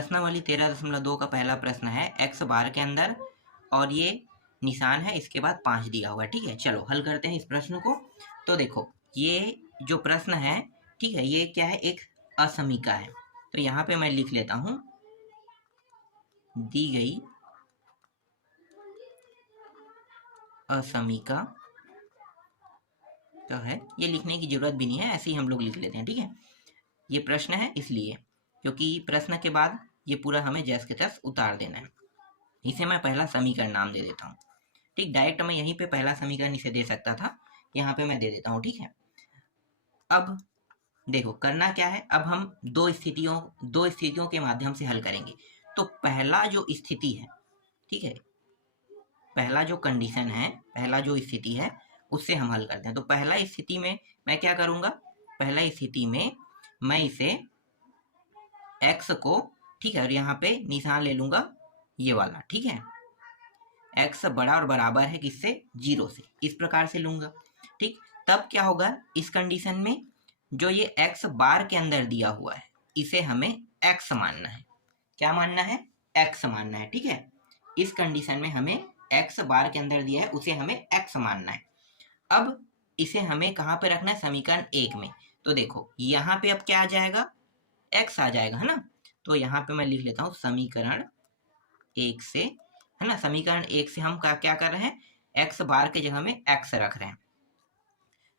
प्रश्नावली 13.2 का पहला प्रश्न है x बार के अंदर और ये निशान है, इसके बाद 5 दिया हुआ है। ठीक है, चलो हल करते हैं इस प्रश्न को। तो देखो ये जो प्रश्न है, ठीक है, ये क्या है, एक असमीका है। तो यहाँ पे मैं लिख लेता हूँ, दी गई असमीका तो है, ये लिखने की जरूरत भी नहीं है, ऐसे ही हम लोग लिख लेते हैं। ठीक है, ये प्रश्न है इसलिए, क्योंकि प्रश्न के बाद ये पूरा हमें जैस के तैस उतार देना है। इसे मैं पहला समीकरण नाम दे देता हूँ। ठीक, डायरेक्ट मैं यहीं पे पहला समीकरण इसे दे सकता था, यहाँ पे मैं दे देता हूँ। ठीक है, अब देखो करना क्या है, अब हम दो स्थितियों के माध्यम से हल करेंगे। तो पहला जो स्थिति है, ठीक है, पहला जो कंडीशन है, पहला जो स्थिति है उससे हम हल करते हैं। तो पहला स्थिति में मैं क्या करूंगा, पहला स्थिति में मैं इसे x को, ठीक है, और यहाँ पे निशान ले लूंगा ये वाला। ठीक है, x बड़ा और बराबर है किससे, 0 से, इस प्रकार से लूंगा। ठीक, तब क्या होगा इस कंडीशन में, जो ये x बार के अंदर दिया हुआ है इसे हमें x मानना है। क्या मानना है, x मानना है। ठीक है, इस कंडीशन में हमें x बार के अंदर दिया है उसे हमें x मानना है। अब इसे हमें कहाँ पे रखना है, समीकरण 1 में। तो देखो यहाँ पे अब क्या आ जाएगा, x आ जाएगा, है ना। तो यहाँ पे मैं लिख लेता हूँ समीकरण 1 से, है ना, समीकरण 1 से हम क्या कर रहे हैं, x बार के जगह में x रख रहे हैं।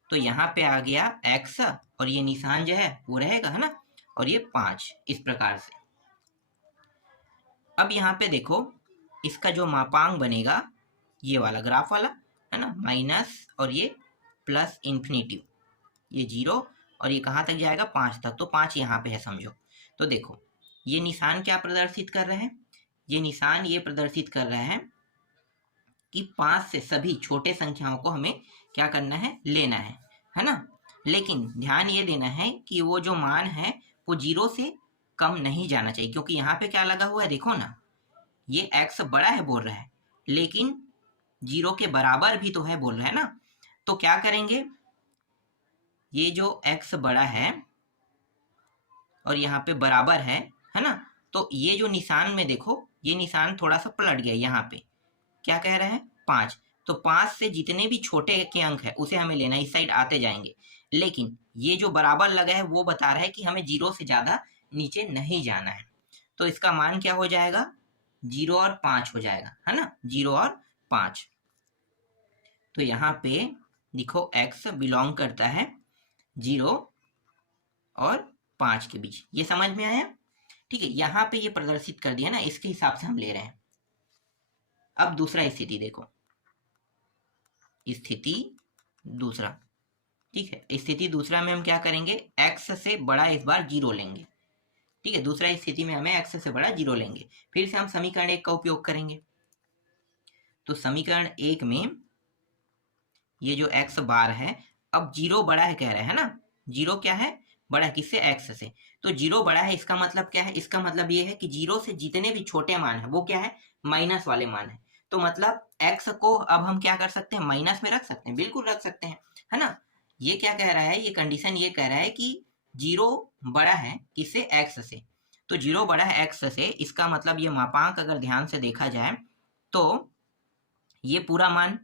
तो यहाँ पे आ गया x और ये निशान जो है वो रहेगा, है ना, और ये 5, इस प्रकार से। अब यहाँ पे देखो इसका जो मापांक बनेगा, ये वाला ग्राफ वाला, है ना, माइनस और ये प्लस इन्फिनिटी, ये 0 और ये कहाँ तक जाएगा, 5 तक। तो 5 यहाँ पे है समझो। तो देखो ये निशान क्या प्रदर्शित कर रहे हैं, ये निशान ये प्रदर्शित कर रहे हैं कि 5 से सभी छोटे संख्याओं को हमें क्या करना है, लेना है ना। लेकिन ध्यान ये देना है कि वो जो मान है वो 0 से कम नहीं जाना चाहिए, क्योंकि यहाँ पे क्या लगा हुआ है, देखो ना, ये x बड़ा है बोल रहा है, लेकिन 0 के बराबर भी तो है बोल रहा है ना। तो क्या करेंगे, ये जो x बड़ा है और यहाँ पे बराबर है ना, तो ये जो निशान में देखो, ये निशान थोड़ा सा पलट गया, यहाँ पे क्या कह रहा है, 5। तो 5 से जितने भी छोटे के अंक है उसे हमें लेना है, इस साइड आते जाएंगे। लेकिन ये जो बराबर लगा है वो बता रहा है कि हमें 0 से ज्यादा नीचे नहीं जाना है। तो इसका मान क्या हो जाएगा, 0 और 5 हो जाएगा, है ना, 0 और 5। तो यहाँ पे देखो x बिलोंग करता है 0 और 5 के बीच, ये समझ में आया। ठीक है, यहाँ पे ये प्रदर्शित कर दिया ना, इसके हिसाब से हम ले रहे हैं। अब दूसरा स्थिति देखो, स्थिति दूसरा, ठीक है, स्थिति दूसरा में हम क्या करेंगे, x से बड़ा इस बार 0 लेंगे। ठीक है, दूसरा स्थिति में हमें x से बड़ा 0 लेंगे। फिर से हम समीकरण 1 का उपयोग करेंगे। तो समीकरण 1 में ये जो x बार है, अब 0 बड़ा है कह रहे हैं ना, 0 क्या है, बड़ा है किससे, x से। तो 0 बड़ा है, इसका मतलब क्या है, इसका मतलब ये है कि 0 से जितने भी छोटे मान है वो क्या है, माइनस वाले मान है। तो मतलब x को अब हम क्या कर सकते हैं, माइनस में रख सकते हैं, बिल्कुल रख सकते हैं, है ना। ये क्या कह रहा है, ये कंडीशन ये कह रहा है कि 0 बड़ा है किससे, x से। तो 0 बड़ा है x से, इसका मतलब ये मापांक अगर ध्यान से देखा जाए तो ये पूरा मान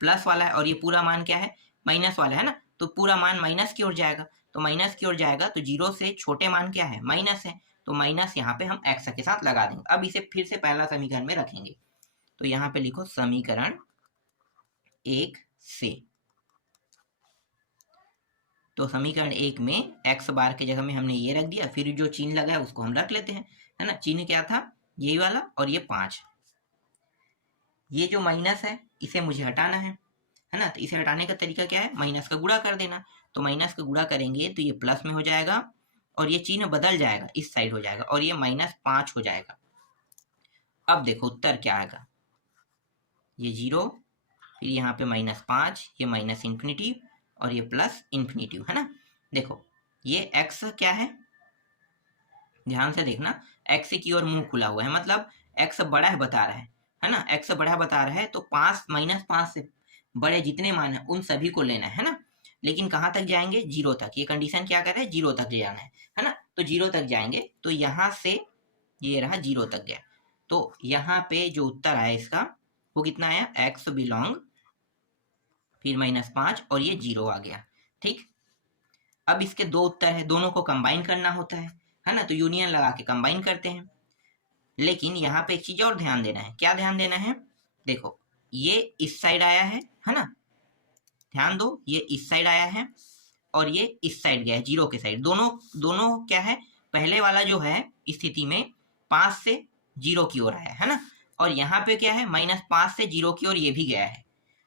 प्लस वाला है और ये पूरा मान क्या है, माइनस वाला है ना। तो पूरा मान माइनस की ओर जाएगा, तो माइनस की ओर जाएगा तो 0 से छोटे मान क्या है, माइनस है। तो माइनस यहाँ पे हम x के साथ लगा देंगे। अब इसे फिर से पहला समीकरण में रखेंगे। तो यहाँ पे लिखो समीकरण 1 से। तो समीकरण 1 में x बार के जगह में हमने ये रख दिया, फिर जो चिन्ह लगा है उसको हम रख लेते हैं, है ना। चिन्ह क्या था, यही वाला और ये 5। ये जो माइनस है इसे मुझे हटाना है ना। तो इसे हटाने का तरीका क्या है, माइनस का गुणा कर देना। तो माइनस का गुणा करेंगे तो ये प्लस में हो जाएगा और ये चिन्ह बदल जाएगा, इस साइड हो जाएगा और ये -5 हो जाएगा। अब देखो उत्तर क्या आएगा, ये 0, फिर यहाँ पे -5, ये माइनस इन्फिनिटी और ये प्लस इन्फिनिटी, है ना। देखो ये x क्या है, ध्यान से देखना, x की ओर मुंह खुला हुआ है, मतलब x बड़ा है बता रहा है ना, x बड़ा बता रहा है। तो 5 -5 से बड़े जितने मान है उन सभी को लेना है ना। लेकिन कहाँ तक जाएंगे, 0 तक। ये कंडीशन क्या कर रहा है, 0 तक ले जाना है ना। तो 0 तक जाएंगे, तो यहाँ से ये रहा 0 तक गया। तो यहाँ पे जो उत्तर आया इसका वो कितना आया, x बिलोंग फिर -5 और ये 0 आ गया। ठीक, अब इसके दो उत्तर है, दोनों को कंबाइन करना होता है ना, तो यूनियन लगा के कंबाइन करते हैं। लेकिन यहाँ पे एक चीज और ध्यान देना है। क्या ध्यान देना है, देखो ये इस साइड आया है ना, ध्यान दो, ये इस साइड आया है और ये इस साइड गया है 0 के साइड। दोनों क्या है, पहले वाला जो है स्थिति में 5 से 0 की ओर आया है ना, और यहाँ पे क्या है -5 से 0 की ओर ये भी गया है।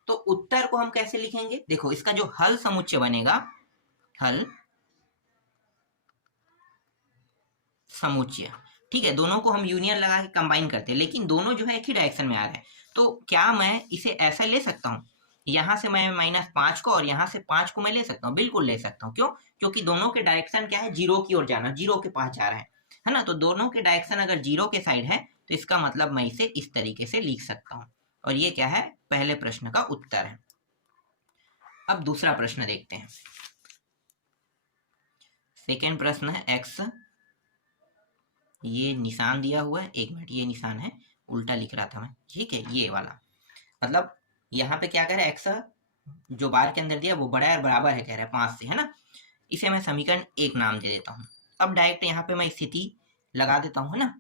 तो उत्तर को हम कैसे लिखेंगे, देखो इसका जो हल समुच्चय बनेगा, हल समुच्चय, ठीक है, दोनों को हम यूनियन लगा के कंबाइन करते हैं, लेकिन दोनों जो है एक ही डायरेक्शन में आ रहे हैं। तो क्या मैं इसे ऐसा ले सकता हूँ, यहाँ से मैं -5 को और यहाँ से 5 को मैं ले सकता हूँ, बिल्कुल ले सकता हूँ। क्यों, क्योंकि दोनों के डायरेक्शन क्या है, 0 की ओर जाना, 0 के पास जा रहा है ना, तो दोनों के डायरेक्शन अगर 0 के साइड है तो इसका मतलब मैं इसे इस तरीके से लिख सकता हूँ। और ये क्या है, पहले प्रश्न का उत्तर है। अब दूसरा प्रश्न देखते हैं। सेकेंड प्रश्न है x, ये निशान दिया हुआ है, एक मिनट, ये निशान है, उल्टा लिख रहा था मैं, ठीक है, ये वाला, मतलब यहाँ पे क्या कह रहा है, x जो बार के अंदर दिया वो बड़ा और बराबर है, कह रहा है 5 से, है ना। इसे मैं समीकरण 1 नाम दे देता हूँ। अब डायरेक्ट यहाँ पे मैं स्थिति लगा देता हूँ, है ना।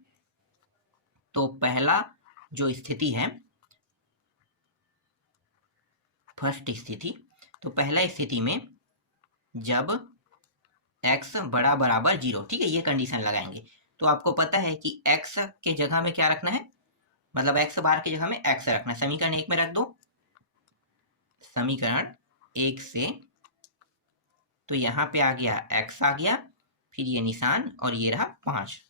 तो पहला जो स्थिति है, फर्स्ट स्थिति, तो पहला स्थिति में जब x बड़ा बराबर 0, ठीक है, ये कंडीशन लगाएंगे। तो आपको पता है कि x के जगह में क्या रखना है, मतलब x बार की जगह में x रखना है। समीकरण 1 में रख दो, समीकरण 1 से, तो यहाँ पे आ गया x आ गया, फिर ये निशान और ये रहा 5,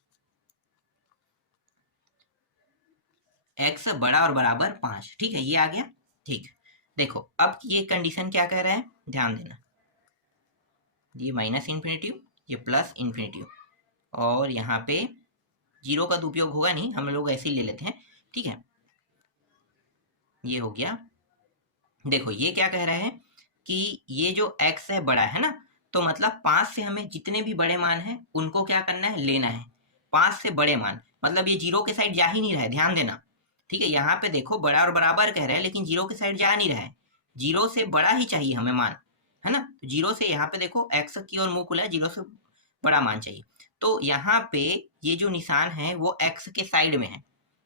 x बड़ा और बराबर 5, ठीक है, ये आ गया। ठीक, देखो अब ये कंडीशन क्या कह रहा है, ध्यान देना, ये -∞, ये +∞, और यहाँ पे 0 का तो उपयोग होगा नहीं, हम लोग ऐसे ही ले लेते हैं, ठीक है, ये हो गया। देखो ये क्या कह रहा है कि ये जो x है बड़ा है ना, तो मतलब 5 से हमें जितने भी बड़े मान हैं उनको क्या करना है, लेना है। 5 से बड़े मान, मतलब ये 0 के साइड जा ही नहीं रहा है, ध्यान देना, ठीक है। यहाँ पे देखो बड़ा और बराबर कह रहा है, लेकिन 0 के साइड जा नहीं रहा है, 0 से बड़ा ही चाहिए हमें मान, है ना। 0 से यहाँ पे देखो x की ओर मुंह खुला है, 0 से बड़ा मान चाहिए। तो यहाँ पे ये जो निशान है वो x के साइड में है,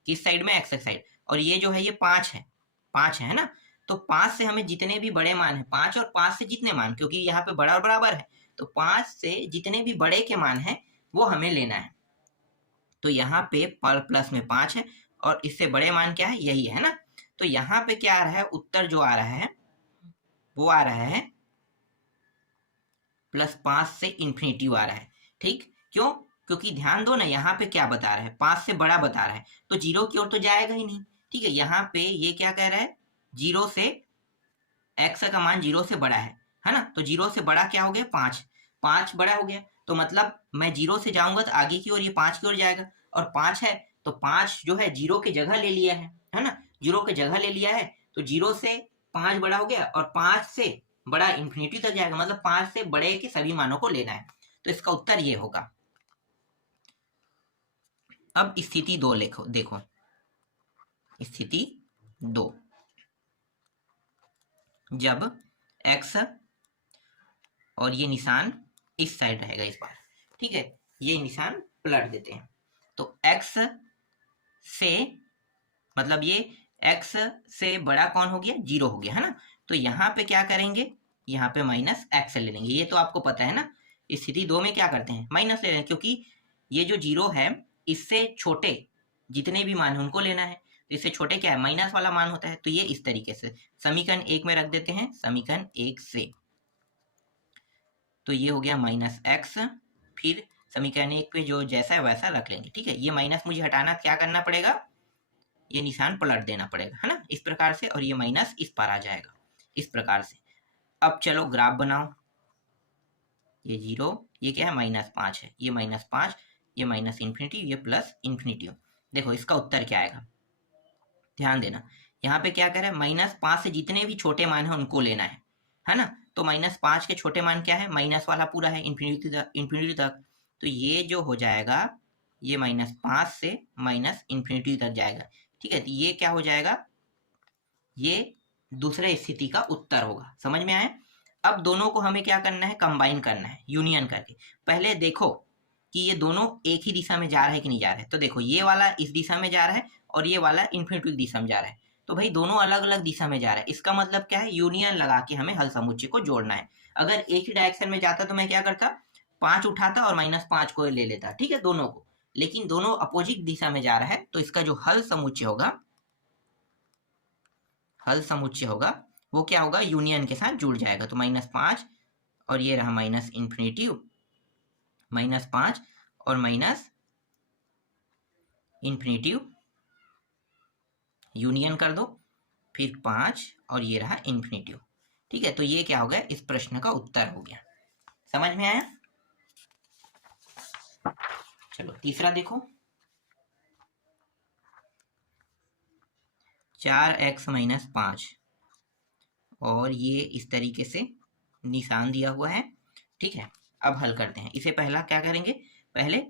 किस साइड में, x के साइड, और ये जो है ये 5 है, 5 है ना। तो 5 से हमें जितने भी बड़े मान है, 5 और 5 से जितने मान, क्योंकि यहाँ पे बड़ा और बराबर है, तो 5 से जितने भी बड़े के मान है वो हमें लेना है। तो यहाँ पे पर प्लस में 5 है और इससे बड़े मान क्या है, यही है ना। तो यहाँ पे क्या आ रहा है, उत्तर जो आ रहा है वो आ रहा है +5 से इन्फिनिटी आ रहा है। ठीक, क्यों, क्योंकि ध्यान दो ना, यहाँ पे क्या बता रहा है, 5 से बड़ा बता रहा है, तो 0 की ओर तो जाएगा ही नहीं, ठीक है। यहाँ पे ये क्या कह रहा है, 0 से x का मान 0 से बड़ा है ना, तो 0 से बड़ा क्या हो गया, 5, 5 बड़ा हो गया, तो मतलब मैं 0 से जाऊंगा तो आगे की ओर ये 5 की ओर जाएगा, और 5 है तो 5 जो है 0 की जगह ले लिया है ना, 0 की जगह ले लिया है, तो 0 से 5 बड़ा हो गया, और 5 से बड़ा इन्फिनिटी तक जाएगा, मतलब 5 से बड़े के सभी मानों को लेना है, तो इसका उत्तर ये होगा। अब स्थिति 2 लिखो, देखो स्थिति 2, जब x और ये निशान इस साइड रहेगा इस बार, ठीक है, ये निशान पलट देते हैं, तो x से, मतलब ये x से बड़ा कौन हो गया, 0 हो गया, है ना। तो यहाँ पे क्या करेंगे, यहाँ पे -x ले लेंगे, ये तो आपको पता है ना, स्थिति 2 में क्या करते हैं, माइनस ले रहे हैं, क्योंकि ये जो 0 है इससे छोटे जितने भी मान है उनको लेना है, तो इससे छोटे क्या है, माइनस वाला मान होता है, तो ये इस तरीके से समीकरण 1 में रख देते हैं, समीकरण 1 से, तो ये हो गया -x, फिर समीकरण 1 पे जो जैसा है वैसा रख लेंगे, ठीक है। ये माइनस मुझे हटाना, क्या करना पड़ेगा, ये निशान पलट देना पड़ेगा, है ना, इस प्रकार से, और ये माइनस इस पर आ जाएगा, इस प्रकार से। अब चलो ग्राफ बनाओ, ये 0, ये क्या है, -5 है, ये -5, ये -∞, ये +∞। देखो इसका उत्तर क्या आएगा, ध्यान देना, यहाँ पे क्या कह रहा है, -5 से जितने भी छोटे मान है उनको लेना है ना। तो -5 के छोटे मान क्या है, माइनस वाला पूरा है, इन्फिनिटी तक, तो ये जो हो जाएगा ये -5 से -इन्फिनिटी तक जाएगा। ठीक है, तो ये क्या हो जाएगा, ये दूसरे स्थिति का उत्तर होगा। समझ में आया? अब दोनों को हमें क्या करना है, कंबाइन करना है, यूनियन करके। पहले देखो कि ये दोनों एक ही दिशा में जा रहा है कि नहीं जा रहा है। तो देखो ये वाला इस दिशा में जा रहा है और ये वाला इन्फिनिटी दिशा में जा रहा है। तो भाई दोनों अलग अलग दिशा में जा रहा है, इसका मतलब क्या है, यूनियन लगा के हमें हल समुच्चय को जोड़ना है। अगर एक ही डायरेक्शन में जाता तो मैं क्या करता, 5 उठाता और -5 को ले लेता, ठीक है, दोनों को। लेकिन दोनों अपोजिट दिशा में जा रहा है, तो इसका जो हल समुच्चय होगा, हल समुच्चय होगा वो क्या होगा, यूनियन के साथ जुड़ जाएगा। तो -5 और ये रहा -इन्फिनिटी, -5 और -इन्फिनिटी, यूनियन कर दो, फिर 5 और ये रहा इन्फिनिटी। ठीक है, तो ये क्या हो गया, इस प्रश्न का उत्तर हो गया। समझ में आया? चलो तीसरा देखो, 4x - 5 और ये इस तरीके से निशान दिया हुआ है। ठीक है, अब हल करते हैं। इसे पहला क्या करेंगे, पहले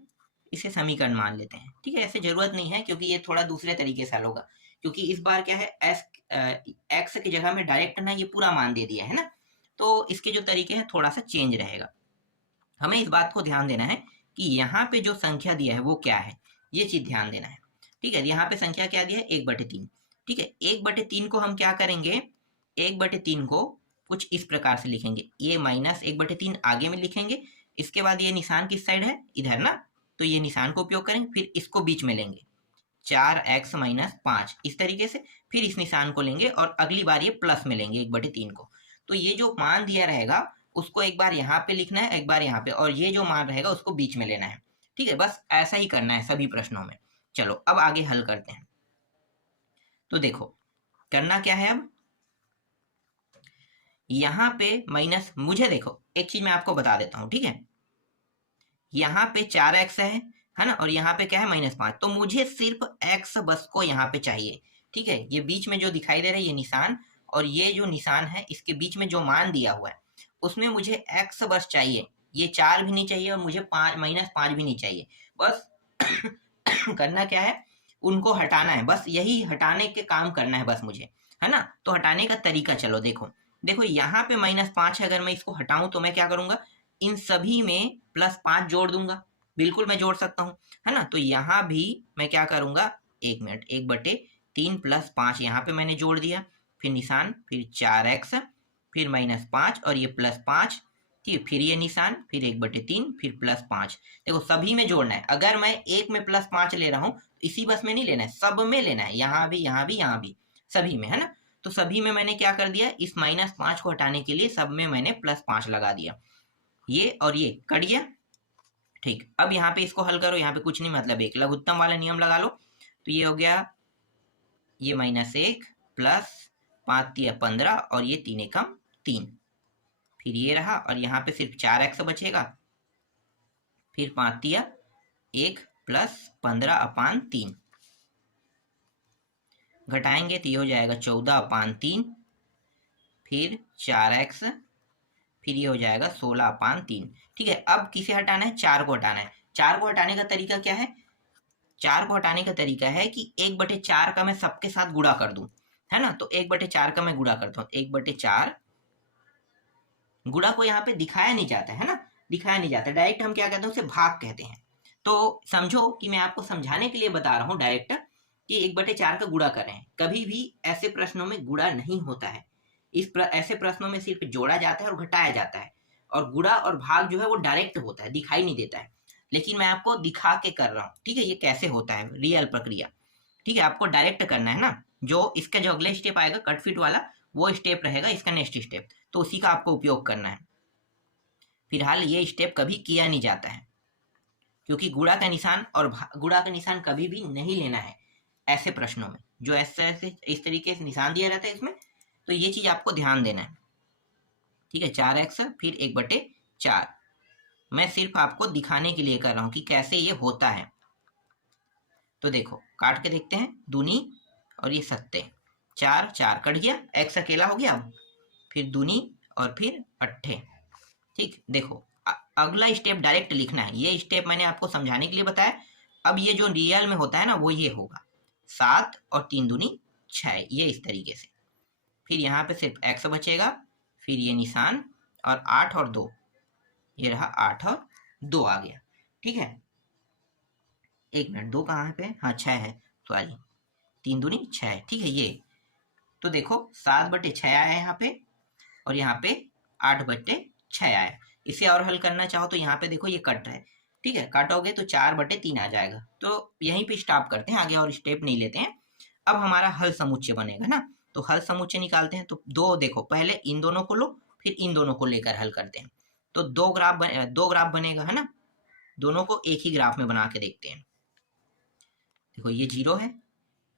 इसे समीकरण मान लेते हैं। ठीक है, ऐसे जरूरत नहीं है क्योंकि ये थोड़ा दूसरे तरीके से हल होगा, क्योंकि इस बार क्या है, एक्स की जगह में डायरेक्ट ना ये पूरा मान दे दिया है ना, तो इसके जो तरीके हैं थोड़ा सा चेंज रहेगा। हमें इस बात को ध्यान देना है कि यहाँ पे जो संख्या दिया है वो क्या है, ये चीज ध्यान देना है। ठीक है, यहाँ पे संख्या क्या दिया है, 1/3। ठीक है, 1/3 को हम क्या करेंगे, 1/3 को कुछ इस प्रकार से लिखेंगे, ये -1/3 आगे में लिखेंगे, इसके बाद ये निशान किस साइड है, इधर ना, तो ये निशान को उपयोग करेंगे, फिर इसको बीच में लेंगे, 4x - 5 इस तरीके से, फिर इस निशान को लेंगे और अगली बार ये प्लस में लेंगे 1/3 को। तो ये जो मान दिया रहेगा उसको एक बार यहाँ पे लिखना है, एक बार यहाँ पे, और ये जो मान रहेगा उसको बीच में लेना है। ठीक है, बस ऐसा ही करना है सभी प्रश्नों में। चलो अब आगे हल करते हैं। तो देखो करना क्या है, अब यहाँ पे माइनस, मुझे देखो एक चीज मैं आपको बता देता हूँ। ठीक है, यहाँ पे 4x है ना, और यहाँ पे क्या है -5, तो मुझे सिर्फ x बस को यहाँ पे चाहिए। ठीक है, ये बीच में जो दिखाई दे रहा है ये निशान, और ये जो निशान है इसके बीच में जो मान दिया हुआ है उसमें मुझे x बस चाहिए, ये 4 भी नहीं चाहिए और मुझे -5 भी नहीं चाहिए। बस करना क्या है, उनको हटाना है, बस यही हटाने के काम करना है बस मुझे, है ना। तो हटाने का तरीका चलो देखो, देखो यहाँ पे -5 है, अगर मैं इसको हटाऊं तो मैं क्या करूंगा, इन सभी में +5 जोड़ दूंगा, बिल्कुल मैं जोड़ सकता हूँ, है ना। तो यहाँ भी मैं क्या करूंगा, 1 मिनट, 1/3 + 5 यहाँ पे मैंने जोड़ दिया, फिर निशान, फिर 4x, फिर -5 और ये +5, ठीक, फिर ये निशान, फिर 1/3, फिर +5। देखो सभी में जोड़ना है, अगर मैं एक में +5 ले रहा हूँ, इसी बस में नहीं लेना है, सब में लेना है, यहाँ भी, यहाँ भी, यहाँ भी, सभी में, है ना। तो सभी में मैंने क्या कर दिया, इस -5 को हटाने के लिए सब में मैंने +5 लगा दिया, ये और ये कट गया। ठीक, अब यहाँ पे इसको हल करो, यहाँ पे कुछ नहीं, मतलब एक लघुत्तम वाला नियम लगा लो। तो ये हो गया, ये -1 + 5 × 15 और ये 3 × 3, फिर ये रहा, और यहाँ पे सिर्फ 4x बचेगा, फिर 5 × 1 + 15/3, घटाएंगे तो ये हो जाएगा 14/3, फिर 4x, फिर ये हो जाएगा 16/3। ठीक है, अब किसे हटाना है, 4 को हटाना है। 4 को हटाने का तरीका क्या है, 4 को हटाने का तरीका है कि 1/4 का मैं सबके साथ गुणा कर दूं, है ना। तो 1/4 का मैं गुणा करता हूँ, 1/4 गुणा को यहाँ पे दिखाया नहीं जाता है ना, दिखाया नहीं जाता, डायरेक्ट हम क्या कहते हैं, उसे भाग कहते हैं। तो समझो कि मैं आपको समझाने के लिए बता रहा हूँ डायरेक्ट, कि 1/4 का गुणा कर रहे हैं। कभी भी ऐसे प्रश्नों में गुणा नहीं होता है, ऐसे प्रश्नों में सिर्फ जोड़ा जाता है और घटाया जाता है, और गुणा और भाग जो है वो डायरेक्ट होता है, दिखाई नहीं देता है। लेकिन मैं आपको दिखा के कर रहा हूँ, ठीक है, ये कैसे होता है रियल प्रक्रिया। ठीक है, आपको डायरेक्ट करना है ना, जो इसका जो अगला स्टेप आएगा कट फिट वाला, वो स्टेप रहेगा इसका नेक्स्ट स्टेप, तो उसी का आपको उपयोग करना है। फिलहाल ये स्टेप कभी किया नहीं जाता है, क्योंकि गुणा का निशान और गुणा का निशान कभी भी नहीं लेना है ऐसे प्रश्नों में, जो ऐसे इस तरीके से निशान दिया रहता है इसमें। तो ये चीज आपको ध्यान देना है। ठीक है, 4x फिर 1/4, मैं सिर्फ आपको दिखाने के लिए कर रहा हूं कि कैसे ये होता है। तो देखो काट के देखते हैं, दूनी और ये सत्ते, 4 4 कट गया, x अकेला हो गया, फिर दूनी और फिर अट्ठे। ठीक, देखो अगला स्टेप डायरेक्ट लिखना है, ये स्टेप मैंने आपको समझाने के लिए बताया, अब ये जो रियल में होता है ना वो ये होगा 7 और 3 दूनी 6, ये इस तरीके से। फिर यहाँ पे सिर्फ x बचेगा, फिर ये निशान और 8 और 2, ये रहा 8 और 2 आ गया। ठीक है, एक मिनट, 2 कहाँ पे, हाँ 6 है, सॉरी, 3 दूनी 6 है। ठीक है, ये तो देखो 7/6 आया यहाँ पे, और यहाँ पे 8/6 आया। इसे और हल करना चाहो तो यहाँ पे देखो ये कट रहा है, ठीक है, काटोगे तो 4/3 आ जाएगा। तो यहीं पे स्टॉप करते हैं, आगे और स्टेप नहीं लेते हैं। अब हमारा हल समुच्चय बनेगा ना, तो हल समुच्चय निकालते हैं। तो दो देखो, पहले इन दोनों को लो, फिर इन दोनों को लेकर हल करते हैं। तो दो ग्राफ बनेगा, है ना, दोनों को एक ही ग्राफ में बना के देखते हैं। देखो ये 0 है,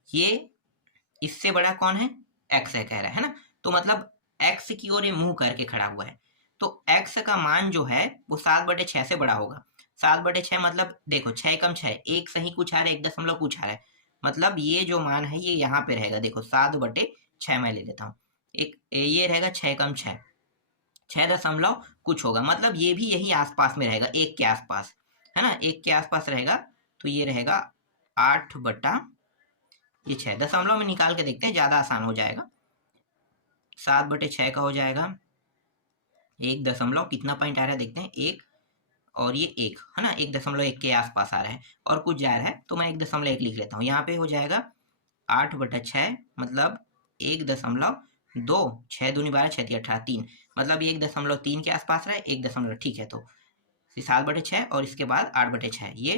ये इससे बड़ा कौन है, x है कह रहा है ना, तो मतलब x की ओर ये मुंह करके खड़ा हुआ है, तो x का मान जो है वो 7/6 से बड़ा होगा। 7/6 मतलब देखो 6 कम 6, एक सही कुछ आ रहा है, 1 दशमलव कुछ आ रहा है, मतलब ये जो मान है ये यहाँ पे रहेगा। देखो 7/6 मैं ले लेता हूँ, एक ये रहेगा 6 कम 6, 6 दशमलव कुछ होगा, मतलब ये भी यही आसपास में रहेगा, 1 के आसपास, है ना, 1 के आसपास रहेगा। तो ये रहेगा 8/, ये 6 दशमलव में निकाल के देखते हैं, ज़्यादा आसान हो जाएगा। 7/6 का हो जाएगा 1 दशमलव कितना पॉइंट आ रहा है देखते हैं, 1 और ये 1, है ना, 1.1 के आसपास आ रहा है, और कुछ जा रहा है तो मैं 1.1 लिख लेता हूँ। यहाँ पे हो जाएगा 8/6, मतलब 1.2, 6 दूनी 12, 6 × 18, 3, मतलब ये 1.3 के आसपास रहा है, 1 दशमलव, ठीक है। तो 7/6 और इसके बाद 8/6, ये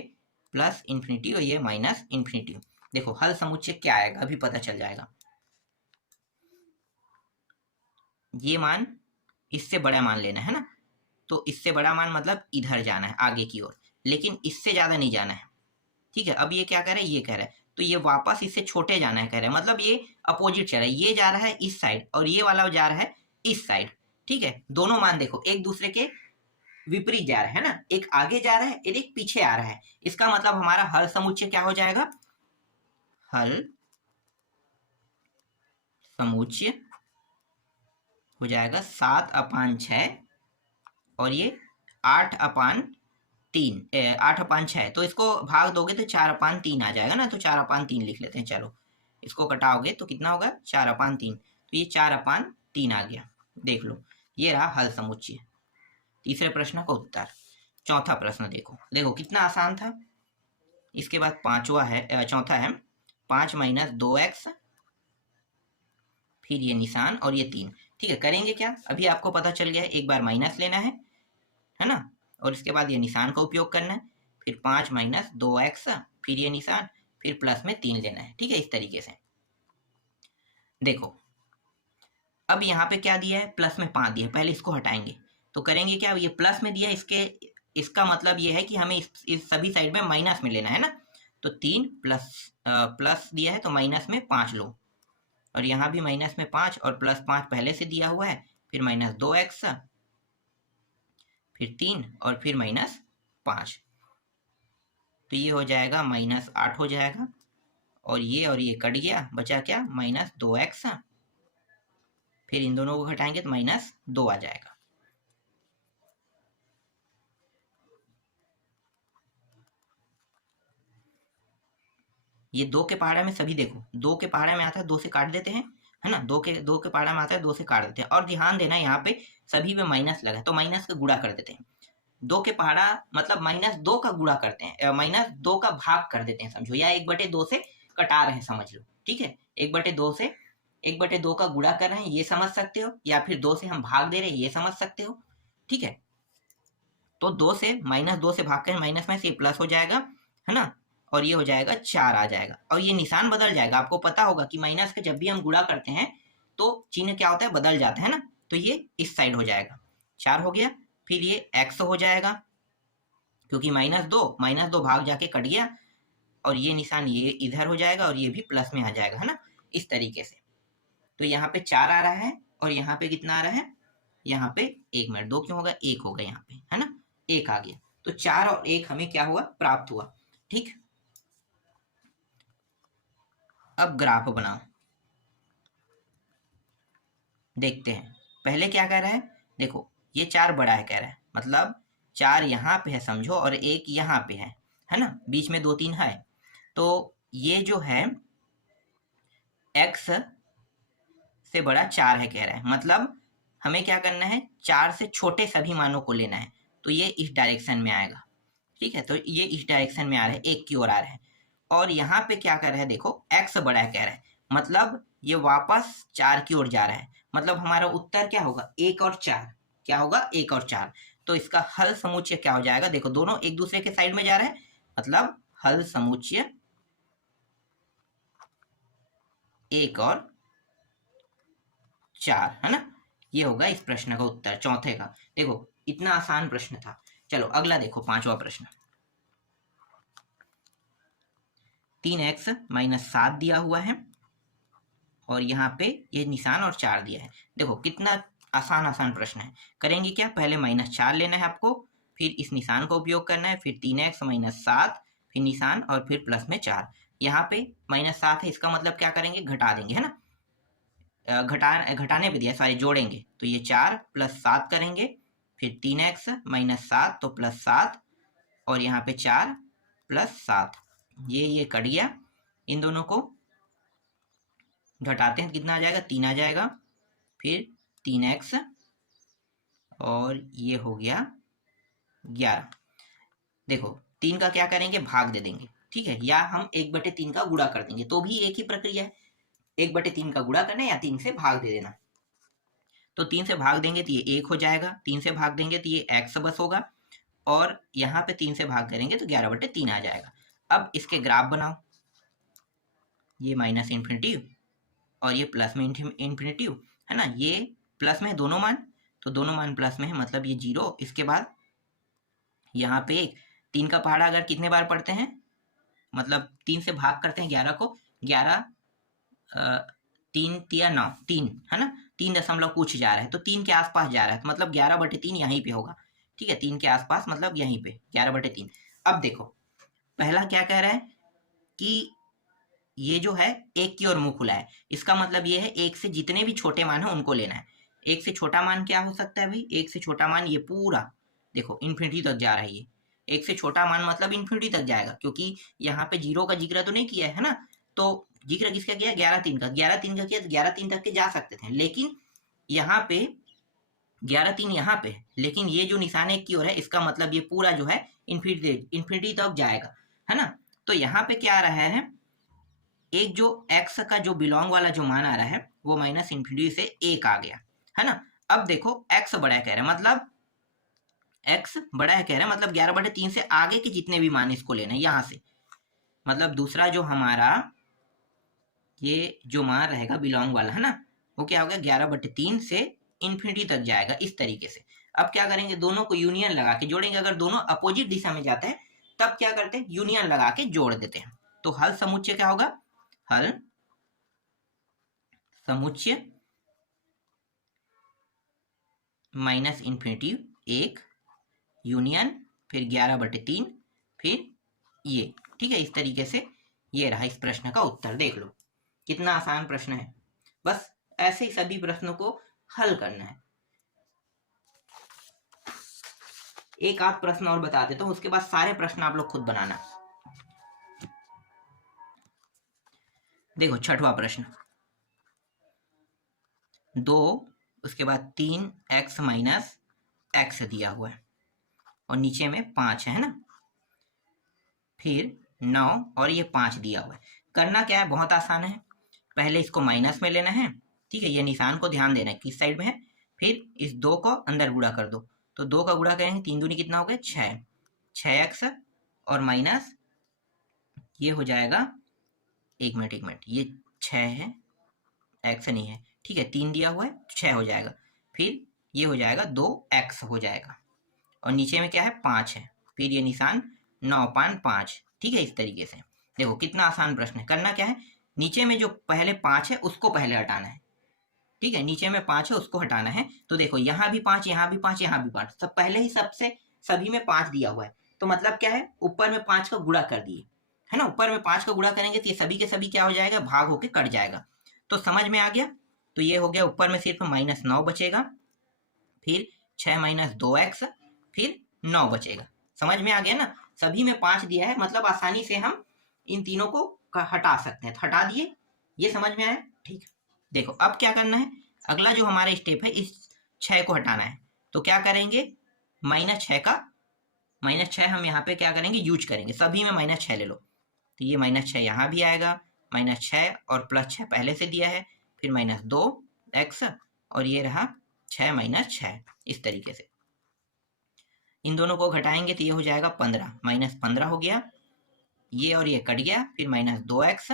प्लस इन्फिनिटी और ये माइनस इन्फिनिटी। देखो हल समुच्चय क्या आएगा अभी पता चल जाएगा। ये मान इससे बड़ा मान लेना है ना, तो इससे बड़ा मान मतलब इधर जाना है आगे की ओर, लेकिन इससे ज़्यादा नहीं जाना है। ठीक है, अब ये क्या कह रहा है, ये कह रहा है तो ये वापस इससे छोटे जाना है कह रहा है, मतलब ये अपोजिट चल रहा है, ये जा रहा है इस साइड और ये वाला जा रहा है इस साइड। ठीक है, दोनों मान देखो एक दूसरे के विपरीत जा रहा है ना, एक आगे जा रहा है और एक पीछे आ रहा है। इसका मतलब हमारा हल समुच्चय क्या हो जाएगा, हल समुच्चय हो जाएगा 7/6 और ये 8/3, 8/6, तो इसको भाग दोगे तो 4/3 आ जाएगा ना, तो 4/3 लिख लेते हैं। चलो इसको घटाओगे तो कितना होगा, 4/3, तो ये 4/3 आ गया। देख लो ये रहा हल समुच्चय, तीसरे प्रश्न का उत्तर। चौथा प्रश्न देखो, देखो कितना आसान था। इसके बाद पांचवा है, चौथा है 5 - 2x, फिर ये निशान और ये 3। ठीक है, करेंगे क्या, अभी आपको पता चल गया है, एक बार माइनस लेना है ना, और इसके बाद ये निशान का उपयोग करना है, फिर 5 - 2x, फिर ये निशान, फिर प्लस में 3 लेना है। ठीक है, इस तरीके से देखो। अब यहाँ पे क्या दिया है, प्लस में 5 दिया है, पहले इसको हटाएंगे। तो करेंगे क्या, ये प्लस में दिया है, इसका मतलब ये है कि हमें इस सभी साइड में माइनस में लेना है ना, तो 3 प्लस दिया है तो माइनस में 5 लो, और यहाँ भी माइनस में 5 और प्लस 5 पहले से दिया हुआ है, फिर -2x, फिर 3 और फिर -5, तो ये हो जाएगा -8 हो जाएगा, और ये कट गया, बचा क्या, -2x, फिर इन दोनों को घटाएंगे तो -2 आ जाएगा। ये 2 के पहाड़ा में सभी देखो, 2 के पहाड़ा में आता है 2 से काट देते हैं, है ना, 2 के पहाड़ा में आता है 2 से काट देते हैं, और ध्यान देना यहाँ पे सभी में माइनस लगा है तो माइनस का गुणा कर देते हैं। 2 के पहाड़ा मतलब -2 का गुणा करते हैं, -2 का भाग कर देते हैं समझो, या 1/2 से कटा रहे हैं समझ लो। ठीक है, 1/2 का गुणा कर रहे हैं ये समझ सकते हो, या फिर 2 से हम भाग दे रहे हैं ये समझ सकते हो। ठीक है, तो 2 से -2 से भाग कर माइनस में से प्लस हो जाएगा, है ना, और ये हो जाएगा 4 आ जाएगा, और ये निशान बदल जाएगा। आपको पता होगा कि माइनस का जब भी हम गुणा करते हैं तो चिन्ह क्या होता है, बदल जाता है ना, तो ये इस साइड हो जाएगा, 4 हो गया, फिर ये x हो जाएगा, क्योंकि -2 भाग जाके कट गया, और ये निशान ये इधर हो जाएगा, और ये भी प्लस में आ जाएगा, है ना, इस तरीके से। तो यहाँ पे 4 आ रहा है, और यहाँ पे कितना आ रहा है, यहाँ पे 1 मिनट 2 क्यों होगा, 1 होगा यहाँ पे, है ना, 1 आ गया। तो 4 और 1 हमें क्या हुआ, प्राप्त हुआ। ठीक, अब ग्राफ बनाओ, देखते हैं। पहले क्या कह रहा है, देखो ये 4 बड़ा है कह रहा है, मतलब 4 यहाँ पे है समझो, और 1 यहाँ पे है, है ना, बीच में 2 3 है। तो ये जो है x से बड़ा 4 है कह रहा है, मतलब हमें क्या करना है, 4 से छोटे सभी मानों को लेना है। तो ये इस डायरेक्शन में आएगा, ठीक है, तो ये इस डायरेक्शन में आ रहा है, एक की ओर आ रहा है। और यहाँ पे क्या कर रहा है, देखो x बड़ा है कह रहा है, मतलब ये वापस 4 की ओर जा रहा है, मतलब हमारा उत्तर क्या होगा, 1 और 4। क्या होगा, 1 और 4। तो इसका हल समुच्चय क्या हो जाएगा, देखो दोनों एक दूसरे के साइड में जा रहे हैं, मतलब हल समुच्चय 1 और 4, है ना। ये होगा इस प्रश्न का उत्तर, चौथे का। देखो इतना आसान प्रश्न था। चलो अगला देखो, 5वां प्रश्न। 3x - 7 दिया हुआ है और यहाँ पे ये निशान और 4 दिया है। देखो कितना आसान आसान प्रश्न है। करेंगे क्या, पहले -4 लेना है आपको, फिर इस निशान का उपयोग करना है, फिर 3x - 7, फिर निशान और फिर प्लस में 4। यहाँ पे -7 है, इसका मतलब क्या करेंगे, घटा देंगे, है ना। घटाने पे दिया, सॉरी जोड़ेंगे, तो ये 4 + 7 करेंगे, फिर 3x - 7 तो +7, और यहाँ पे 4 + 7, ये कट गया। इन दोनों को घटाते हैं, कितना आ जाएगा, 3 आ जाएगा, फिर 3x और ये हो गया 11। देखो 3 का क्या करेंगे, भाग दे देंगे, ठीक है, या हम 1/3 का गुणा कर देंगे, तो भी एक ही प्रक्रिया है, 1/3 का गुणा करना या 3 से भाग दे देना। तो 3 से भाग देंगे तो ये 1 हो जाएगा, 3 से भाग देंगे तो ये x बस होगा, और यहाँ पे 3 से भाग करेंगे तो 11/3 आ जाएगा। अब इसके ग्राफ बनाओ, ये -∞ और ये प्लस में इन्फिनिटी, है ना, ये प्लस में है दोनों मान, तो दोनों मान प्लस में है, मतलब ये 0। इसके बाद यहाँ पे 3 का पहाड़ा अगर कितने बार पढ़ते हैं, मतलब 3 से भाग करते हैं 11 को, 11 3 तिया 9, 3, है ना, 3 दशमलव कुछ जा रहा है, तो 3 के आसपास जा रहा है, तो मतलब 11/3 यहीं पे होगा, ठीक है, 3 के आसपास मतलब यहीं पे 11/3। अब देखो पहला क्या कह रहा है कि ये जो है 1 की ओर मुंह खुला है, इसका मतलब ये है 1 से जितने भी छोटे मान है उनको लेना है। 1 से छोटा मान क्या हो सकता है भाई, 1 से छोटा मान ये पूरा, देखो इन्फिनिटी तक जा रहा है ये, 1 से छोटा मान मतलब इन्फिनिटी तक जाएगा, क्योंकि यहाँ पे 0 का जिक्र तो नहीं किया है ना, तो जिक्र किसका किया, 11/3 का, 11/3 का किया, तो 11/3 तक के जा सकते थे, लेकिन यहाँ पे 11/3 यहाँ पे, लेकिन ये जो निशान 1 की ओर है, इसका मतलब ये पूरा जो है इन्फिनिटी तक जाएगा, है ना। तो यहाँ पे क्या आ रहा है, एक जो x का जो बिलोंग वाला जो मान आ रहा है वो -∞ से 1 आ गया, है ना। अब देखो x बड़ा है कह रहा है, मतलब x बड़ा है कह रहा है, मतलब 11/3 से आगे के जितने भी मान इसको लेना है यहाँ से, मतलब दूसरा जो हमारा ये जो मान रहेगा बिलोंग वाला, है ना, वो क्या होगा, 11/3 से इन्फिनिटी तक जाएगा, इस तरीके से। अब क्या करेंगे, दोनों को यूनियन लगा के जोड़ेंगे, अगर दोनों अपोजिट दिशा में जाते हैं तब क्या करते हैं, यूनियन लगा के जोड़ देते हैं। तो हल समुच्चय क्या होगा, हल समुच्चय -∞ 1 यूनियन फिर 11/3 फिर ये, ठीक है, इस तरीके से ये रहा इस प्रश्न का उत्तर। देख लो कितना आसान प्रश्न है, बस ऐसे ही सभी प्रश्नों को हल करना है। एक आध प्रश्न और बता देता हूं, उसके बाद सारे प्रश्न आप लोग खुद बनाना। देखो 6वां प्रश्न, 2 उसके बाद 3x - x दिया हुआ है और नीचे में 5 है ना, फिर 9 और ये 5 दिया हुआ है। करना क्या है, बहुत आसान है, पहले इसको माइनस में लेना है, ठीक है, ये निशान को ध्यान देना है किस साइड में है, फिर इस 2 को अंदर गुणा कर दो, तो 2 का गुणा करेंगे 3 दूनी कितना हो गया, 6, 6x और माइनस ये हो जाएगा, एक मिनट, ये 6 है, x नहीं है, ठीक है, 3 दिया हुआ है 6 हो जाएगा, फिर ये हो जाएगा 2x हो जाएगा, और नीचे में क्या है, 5 है, फिर ये निशान 9/5, ठीक है, इस तरीके से। देखो कितना आसान प्रश्न है। करना क्या है, नीचे में जो पहले 5 है उसको पहले हटाना है, ठीक है, नीचे में 5 है उसको हटाना है। तो देखो यहाँ भी 5, यहाँ भी 5, यहाँ भी 5, सब पहले ही सबसे सभी में 5 दिया हुआ है, तो मतलब क्या है, ऊपर में 5 का गुणा कर दिए, है ना, ऊपर में 5 का गुणा करेंगे तो ये सभी के सभी क्या हो जाएगा, भाग होके कट जाएगा। तो समझ में आ गया, तो ये हो गया, ऊपर में सिर्फ -9 बचेगा, फिर 6 - 2x फिर 9 बचेगा, समझ में आ गया ना। सभी में 5 दिया है, मतलब आसानी से हम इन तीनों को हटा सकते हैं। तो हटा दिए, ये समझ में आया? ठीक है, देखो अब क्या करना है, अगला जो हमारा स्टेप है, इस 6 को हटाना है। तो क्या करेंगे, -6 हम यहाँ पे क्या करेंगे, यूज करेंगे, सभी में -6 ले लो। तो ये -6 यहाँ भी आएगा, -6 और +6 पहले से दिया है, फिर -2x और ये रहा 6 - 6, इस तरीके से इन दोनों को घटाएंगे तो ये हो जाएगा 15, -15 हो गया, ये और ये कट गया, फिर -2x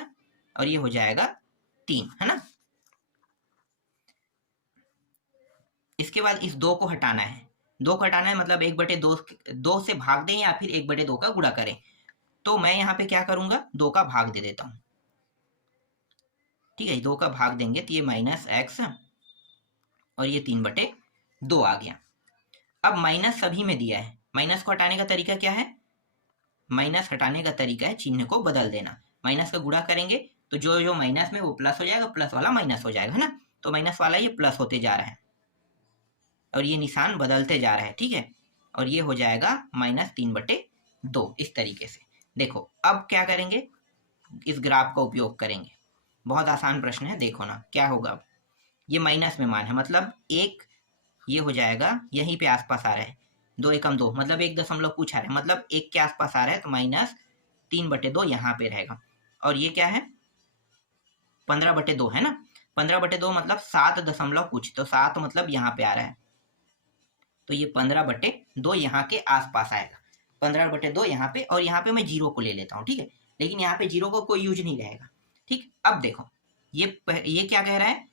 और ये हो जाएगा 3, है ना। इसके बाद इस 2 को हटाना है, 2 को हटाना है मतलब 1/2 से भाग दें या फिर 1/2 का गुणा करें। तो मैं यहाँ पे क्या करूंगा, 2 का भाग दे देता हूँ, ठीक है। 2 का भाग देंगे तो ये -x और ये 3/2 आ गया। अब माइनस सभी में दिया है, माइनस को हटाने का तरीका क्या है, माइनस हटाने का तरीका है चिन्ह को बदल देना। माइनस का गुणा करेंगे तो जो जो माइनस में वो प्लस हो जाएगा, प्लस वाला माइनस हो जाएगा, है ना। तो माइनस वाला ये प्लस होते जा रहा है और ये निशान बदलते जा रहा है, ठीक है। और ये हो जाएगा -3/2, इस तरीके से। देखो अब क्या करेंगे, इस ग्राफ का उपयोग करेंगे, बहुत आसान प्रश्न है, देखो ना क्या होगा। ये माइनस में मान है, मतलब 1 ये हो जाएगा यहीं पे आसपास आ रहा है, 2 एकम 2 मतलब 1 दशमलव कुछ आ रहा है, मतलब 1 के आसपास आ रहा है, तो -3/2 यहाँ पे रहेगा। और ये क्या है, 15/2 है ना, 15/2 मतलब 7 दशमलव कुछ, तो 7 मतलब यहाँ पे आ रहा है, तो ये 15/2 यहाँ के आसपास आएगा, 15/2 यहाँ पे। और यहाँ पे मैं 0 को ले लेता हूँ, ठीक है, लेकिन यहाँ पे 0 को कोई यूज नहीं रहेगा, ठीक। अब देखो ये क्या कह रहा है,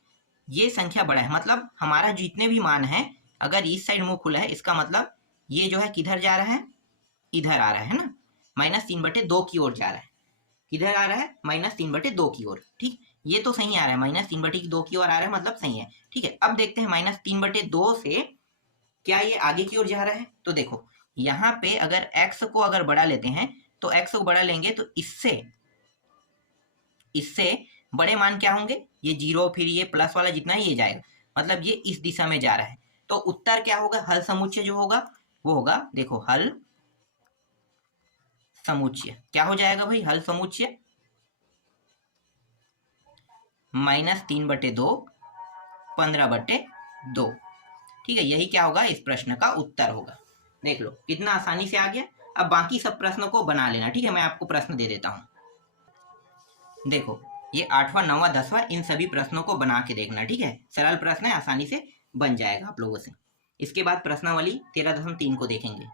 ये संख्या बड़ा है, मतलब हमारा जितने भी मान है, अगर इस साइड मुंह खुला है, इसका मतलब ये जो है किधर जा रहा है, इधर आ रहा है ना, -3/2 की ओर जा रहा है। किधर आ रहा है, -3/2 की ओर, ठीक। ये तो सही आ रहा है, -3/2 की ओर आ रहा है, मतलब सही है, ठीक है। अब देखते हैं -3/2 से क्या ये आगे की ओर जा रहा है। तो देखो यहाँ पे अगर x को अगर बढ़ा लेते हैं, तो x को बढ़ा लेंगे तो इससे बड़े मान क्या होंगे, ये 0 फिर ये प्लस वाला जितना ही ये जाएगा, मतलब ये इस दिशा में जा रहा है। तो उत्तर क्या होगा, हल समुच्चय जो होगा वो होगा, देखो हल समुच्चय क्या हो जाएगा भाई, हल समुच्चय -3/2 15/2, ठीक है। यही क्या होगा, इस प्रश्न का उत्तर होगा। देख लो कितना आसानी से आ गया। अब बाकी सब प्रश्नों को बना लेना, ठीक है। मैं आपको प्रश्न दे देता हूं, देखो ये 8वां 9वां 10वां इन सभी प्रश्नों को बना के देखना, ठीक है। सरल प्रश्न है, आसानी से बन जाएगा आप लोगों से। इसके बाद प्रश्नावली 13.3 को देखेंगे।